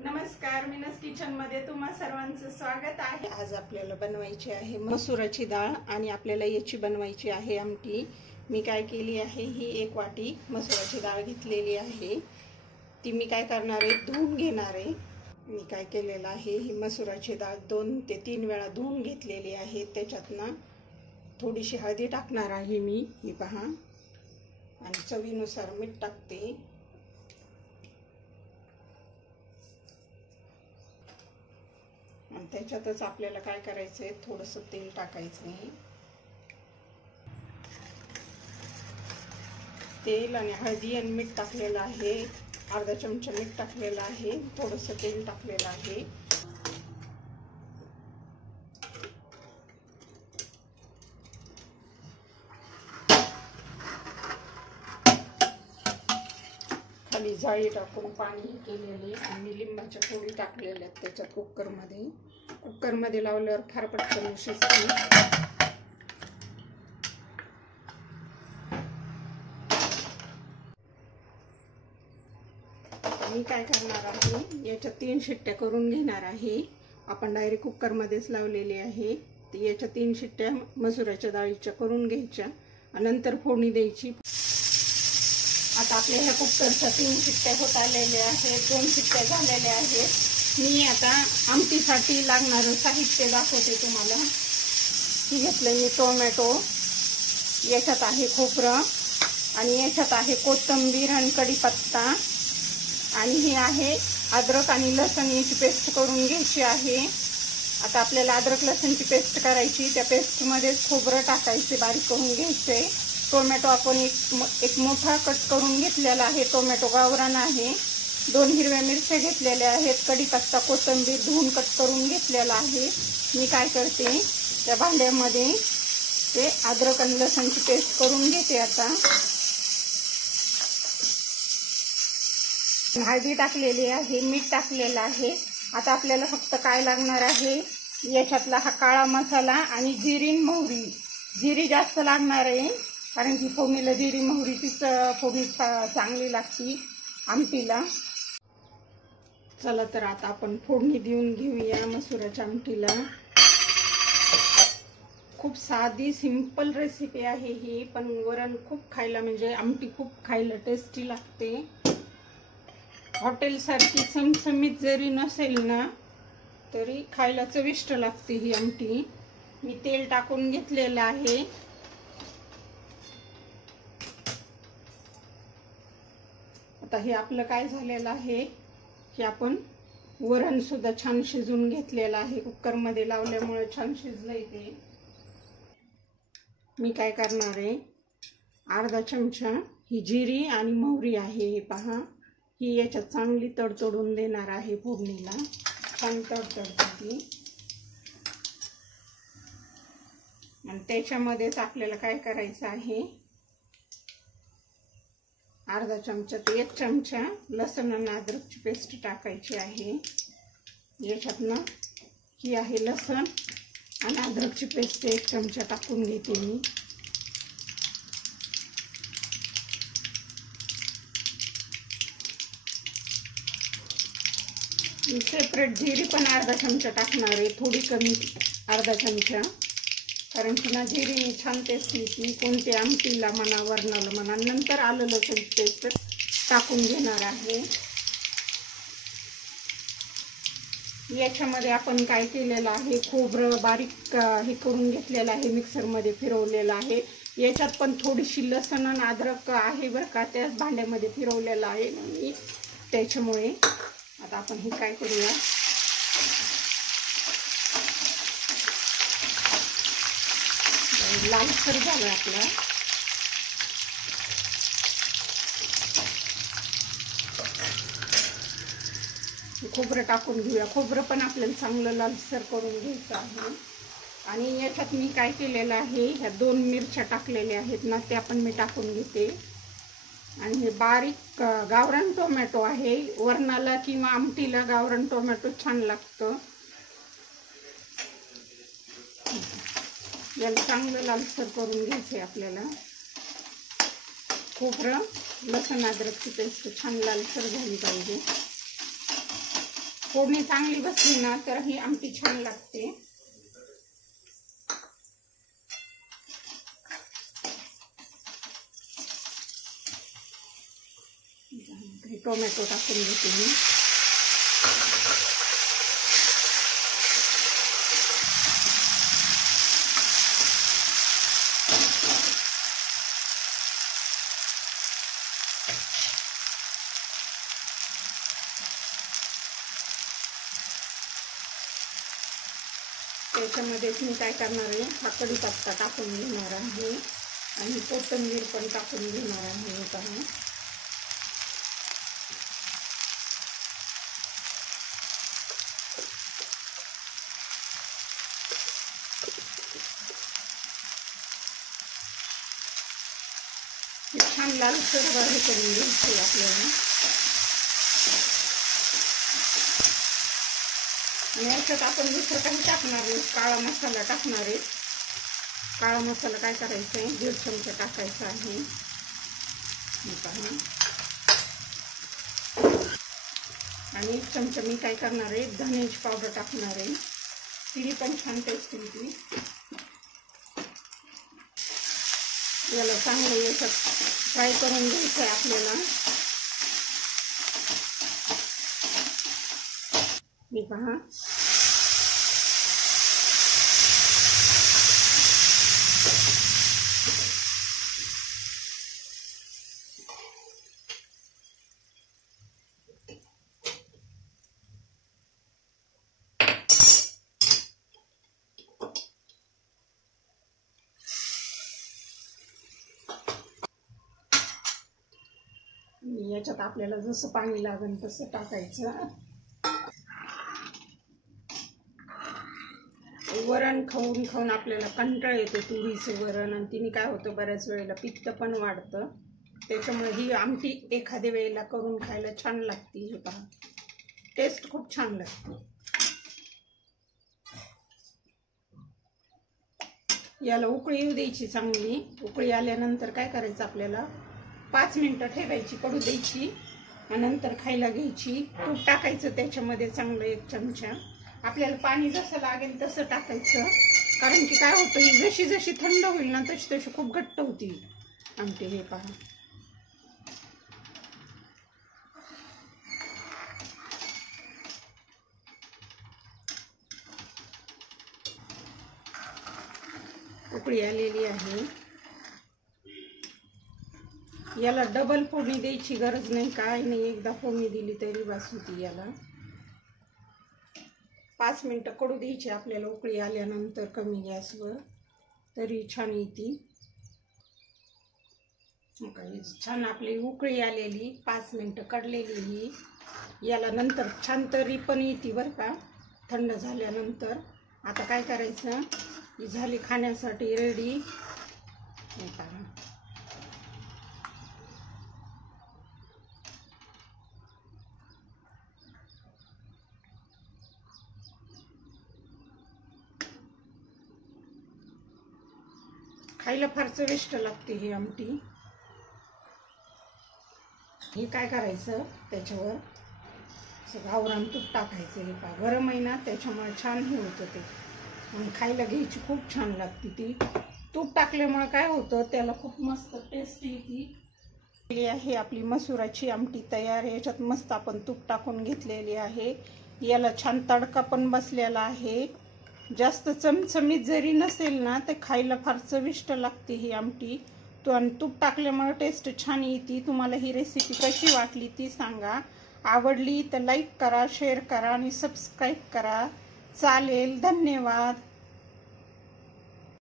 नमस्कार, मीनस किचन मध्ये तुम्हा सर्वांचं स्वागत आहे। आज आपल्याला बनवायची आहे मसुराची डाळ आणि आपल्याला याची बनवायची आहे आमटी। मी काय केली आहे, ही 1 वाटी मसुराची डाळ घेतलेली आहे। ती मी काय करणार आहे, धुवून घेणार आहे। मी काय केलेलं आहे, ही मसुराची डाळ 2 ते 3 वेळा धुवून घेतलेली आहे। त्याच्यात ना थोडीशी हळदी टाकणार आहे मी, ही पहा, आणि चवीनुसार मीठ टाकते। आणि त्याच्यातच आपल्याला काय करायचं आहे, थोडंसं तेल टाकायचं आहे। तेल आणि हळदी आणि मीठ टाकलेलं आहे, अर्धा चमचा मीठ टाकलेलं आहे, थोडंसं तेल टाकलेलं आहे। खाली जाळी टाकून पाणी केलेले आणि लिंबाच्या फोडी टाकलेल्या आहेत त्याच्यात कुकरमध्ये लावल्यावर फार पटकन शिजते। मी काय करणार आहे, याच्या 3 शिट्ट्या करून घेणार आहे। आपण डायरेक्ट कुकरमध्येच लावलेली आहे, तर याच्या 3 शिट्ट्या मसुराच्या डाळीच्या करून घ्यायच्या आणि नंतर फोडणी द्यायची। आता आपल्या ह्या कुकरच्या 3 शिट्ट्या होत आलेल्या आहेत, 2 शिट्ट्या झालेल्या आहेत। मी आता आमटीसाठी लागणारं साहित्य दाखवते तुम्हाला। ही घेतलं मी टोमॅटो, याच्यात आहे खोबरं, आणि याच्यात आहे कोथिंबीर आणि कढीपत्ता, आणि ही आहे अद्रक आणि लसूण याची पेस्ट करून घ्यायची आहे। आता आपल्याला अद्रक लसूणची पेस्ट करायची, त्या पेस्टमध्ये खोबरं टाकायचे, बारीक करून घ्यायचे। टोमॅटो आपण एक मोठा कट करून घेतलेला आहे, टोमॅटो गावरान आहे। 2 हिरव्या मिरच्या घेतलेल्या आहेत, कढीपत्ता कोथिंबीर धुवून कट करून घेतलेला आहे। मी काय करते, त्या भांड्यामध्ये ते अद्रक आणि लसूणची पेस्ट करून घेते। आता हळदी टाकलेली आहे, मीठ टाकलेलं आहे। आता आपल्याला फक्त काय लागणार आहे, याच्यातला हा काळा मसाला आणि जिरी मोहरी। जिरी जास्त लागणार आहे, कारण की फोडणीला जिरी मोहरीचीच फोडणी चांगली लागते आमटीला। चला तर आता आपण फोडणी देऊन घेऊया मसुराच्या आमटीला। खूप साधी सिंपल रेसिपी आहे ही, पण वरण खूप खायला, म्हणजे आमटी खूप खायला टेस्टी लागते। हॉटेल सारखी चमचमीत जरी नसेल ना, तरी खायला चविष्ट लागते ही आमटी। मी तेल टाकून घेतलेलं आहे। आता हे आपलं काय झालेलं आहे, की आपण वरण सुद्धा छान शिजून घेतलेलं आहे, कुकरमध्ये लावल्यामुळे छान शिजलंय ते। मी काय करणार आहे, अर्धा चमचा ही जिरी आणि मोहरी आहे, हे पहा, ही याच्यात चांगली तडतडून देणार आहे फोडणीला, छान तडतडते ती। आणि त्याच्यामध्येच आपल्याला काय करायचं आहे, अर्धा चमचा ते 1 चमचा लसूण आणि अद्रकची पेस्ट टाकायची आहे। याच्यात ना ही आहे लसूण आणि अद्रकची पेस्ट 1 चमचा टाकून घेते मी। सेपरेट जिरी पण अर्धा चमचा टाकणार आहे, थोडी कमी, अर्धा चमचा, कारण की ना जिरीने छान टेस्ट येते कोणत्या आमटीला म्हणा, वरणाला म्हणा। नंतर आलं लसूण पेस्ट टाकून घेणार आहे। याच्यामध्ये आपण काय केलेलं आहे, खोबरं बारीक हे करून घेतलेलं आहे, मिक्सरमध्ये फिरवलेलं आहे। याच्यात पण थोडीशी लसूण आणि अद्रक आहे बरं का, त्याच भांड्यामध्ये फिरवलेलं आहे मी, त्याच्यामुळे। आता आपण हे काय करूया, लालसर झालं आपला। खोबरं टाकून घेऊया, खोबरं पण आपल्याला चांगलं लालसर करून घ्यायचं आहे। आणि याच्यात मी काय केलेलं आहे, ह्या 2 मिरच्या टाकलेल्या आहेत ना, त्या पण मी टाकून घेते। आणि हे बारीक गावरान टोमॅटो आहे, वरणाला किंवा आमटीला गावरान टोमॅटो छान लागतं। याला चांगलं लालसर करून घ्यायचं आपल्याला। खोबरं लसूण अद्रकची पेस्ट छान लालसर झाली पाहिजे। फोडणी चांगली बसली ना तर ही आमटी छान लागते. टोमॅटो टाकून घेते मी. त्याच्यामध्येच मी काय करणार आहे, हा कढीपत्ता टाकून घेणार आहे आणि कोथिंबीर पण टाकून घेणार आहे. पहा छान लालसर हे करून घ्यायचे आपल्याला. आणि याच्यात आपण दुसरं काही टाकणार आहे, काळा मसाला टाकणार आहे. काळा मसाला काय करायचा आहे, 1.5 चमचा टाकायचा आहे. आणि 1 चमचा मी काय करणार आहे, धन्याची पावडर टाकणार आहे. तिने पण छान टेस्ट येते. याला चांगलं याच्यात फ्राय करून घ्यायचं आहे आपल्याला. मी पहा याच्यात आपल्याला जसं पाणी लागेल तसं टाकायचं. वरण खाऊन खाऊन आपल्याला कंटाळा येतो तुरीचं वरण, आणि तिने काय होतं बऱ्याच वेळेला पित्त पण वाढतं. त्याच्यामुळे ही आमटी एखाद्या वेळेला करून खायला छान लागते. हे पहा टेस्ट खूप छान लागते. याला उकळी येऊ द्यायची चांगली. उकळी आल्यानंतर काय करायचं, आपल्याला 5 मिनिटं ठेवायची, कडू द्यायची आणि नंतर खायला घ्यायची. तूप टाकायचं त्याच्यामध्ये चांगलं 1 चमचा. आपल्याला पाणी जसं लागेल तसं टाकायचं, कारण की काय होतं, ही जशी जशी थंड होईल ना तशी तशी खूप घट्ट होती आमटी. हे पहा उकळी आलेली आहे. याला डबल फोडणी द्यायची गरज नाही, काय नाही, एकदा फोडणी दिली तरी बस होती. याला 5 मिनिटं कडू द्यायची आपल्याला उकळी आल्यानंतर कमी गॅसवर, तरी छान येते. छान आपली उकळी आलेली, 5 मिनिटं कडलेली ही. याला नंतर छान तरी पण येते बरं का थंड झाल्यानंतर. आता काय करायचं, ही झाली खाण्यासाठी रेडी. खायला फार चविष्ट लागते ही आमटी. हे काय करायचं, त्याच्यावर गावरान तूप टाकायचं. हे पहा गरम आहे ना त्याच्यामुळे छान हे होतं ते, आणि खायला घ्यायची खूप छान लागते ती. तूप टाकल्यामुळे काय होतं, त्याला खूप मस्त टेस्ट येते. आहे आपली मसुराची आमटी तयार. याच्यात मस्त आपण तूप टाकून घेतलेली आहे. याला छान तडका पण बसलेला आहे. जास्त चमचमीत जरी नसेल ना ते खायला फार चविष्ट लागते ही आमटी. आणि तूप टाकल्यामुळे टेस्ट छान येते. तुम्हाला ही रेसिपी कशी वाटली ती सांगा. आवडली तर लाईक करा, शेअर करा आणि सबस्क्राईब करा. चालेल, धन्यवाद.